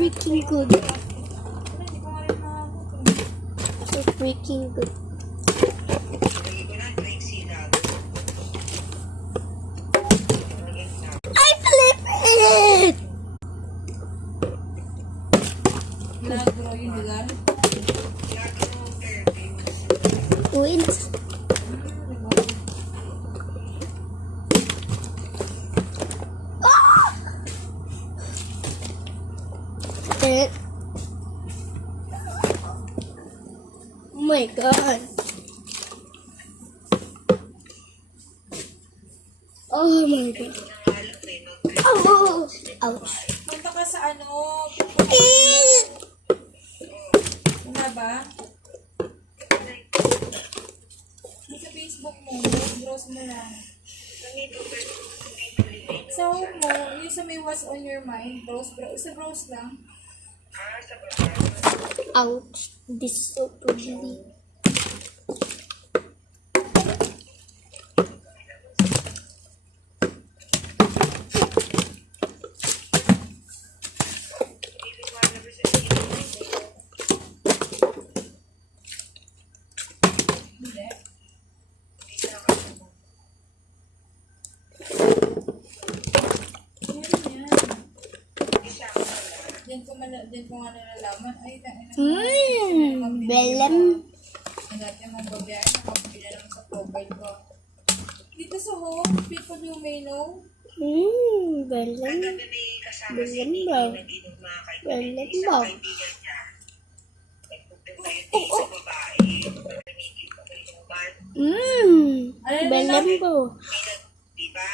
freaking good. So freaking good. I flip it! Wait. Ah! Oh my god. Oh my god. Oh! Ouch. Punta ka sa ano? Eh! Ano ba? Sa Facebook mo, browse mo lang. Sa home mo, yung sa may what's on your mind, browse lang. Ouch. This is so pretty. Hindi. Diyan ko nga nalalaman. Ay, Belam. ang dati mong babayan, nakabili na naman sa profile ko. Dito sa home, people you may know. Belam. Belam ba? Belam ba? Belam ba? Diba?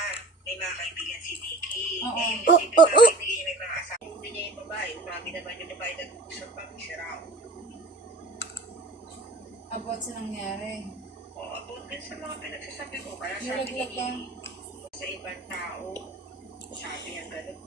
May mga kaibigan si Vicky. Oo. May mga asawa niya yung babae. Marami naman yung babae nag-uusap pag siya raw. About sa nangyari. O, about din sa mga pinagsasabi ko. Kaya sabi Nalaglag ka. sa ibang tao, sabi niya gano'n.